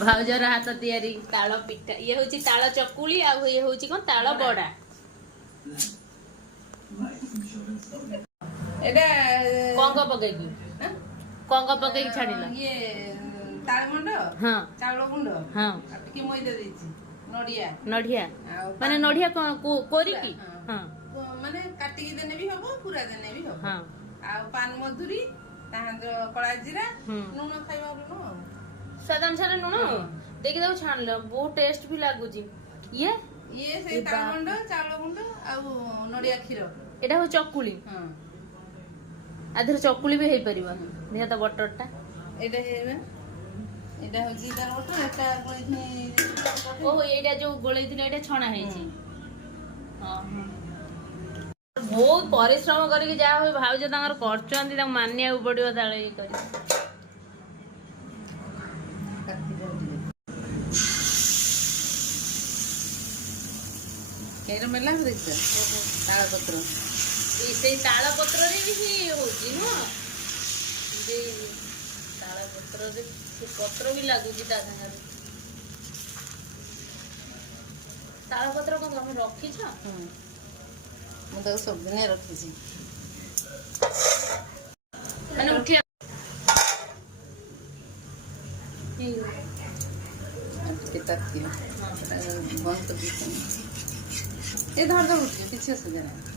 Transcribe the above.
ଭାଉଜର ହାତ ତିଆରି ତାଳ ପିଠା ଇଏ ହଉଛି ତାଳ ଚକୁଳି ଆଉ ଇଏ ହଉଛି କଣ ତାଳ ବଡା। ଏଟା କଣ ପକେଇକି ଛାଣିଲ? ଇଏ ତାଳ ଗୁଣ୍ଡ, ହଁ ଚାଉଳ ଗୁଣ୍ଡ, ହଁ ଆଉ ଟିକେ ମଇଦା ଦେଇଛି, ନଡିଆ ମାନେ ନଡିଆ କଣ କୋରିକି ହଁ ମାନେ କାଟିକି ଦେନେ ବି ହବ, ପୁରା ଦେନେ ବି ହବ। ହଁ ଆଉ ପାନ ମଧୁରୀ, ତାହାnder କଳା ଜିରା, ଲୁଣ ଖାଇବା ଲୁଣ ଆଉ ସ୍ୱାଦ ଅନୁସାରେ ଲୁଣ ଦେଇକି ତାକୁ ଛାଣିଲ, ବହୁତ ଟେଷ୍ଟ ବି ଲାଗୁଛି। ଇଏ ସେଇ ତାଳ ଗୁଣ୍ଡ, ଚାଉଳ ଗୁଣ୍ଡ ଆଉ ନଡିଆ କ୍ଷୀର। ଏଇଟା ହଉଛି ଚକୁଳି। ହଁ ଆଧରେ ଚକୁଳି ବି ହେଇପାରିବ। ନିହାତ ବଟରଟା ଏଇଟା ହଉଛି ତାର ବଟର। ଏଟା ଓହୋ ଏଇଟା ଯୋଉ ଗୋଳେଇଥିଲା ଏଇଟା ଛଣା ହେଇଛି। ବହୁତ ପରିଶ୍ରମ କରିକି ଯାହା ହୁଏ ଭାଉଜ ତାଙ୍କର କରୁଛନ୍ତି, ତାଙ୍କୁ ମାନିବାକୁ ପଡିବ। ତାଳେ ଇଏ କରି ମେଲା ଦେଖିଛ ତାଳ ପତ୍ର, ସେଇ ତାଳ ପତ୍ରରେ ବି ହଉଛି ନୁହଁ? ତାଳ ପତ୍ରରେ ପତ୍ର ବି ଲାଗୁଛି ତା ସାଙ୍ଗରେ। ତାଳ ପତ୍ର କଣ ତମେ ରଖିଛ? ମୁଁ ତାକୁ ସବୁଦିନେ ରଖିଛି। ମାନେ ଉଠିବା ଟିକେ ତାତିବ, ବନ୍ଦ କରିଦେଇଛି। ଏ ଧର ଉଠିଛି, କିଛି ଅସୁବିଧା ନାହିଁ।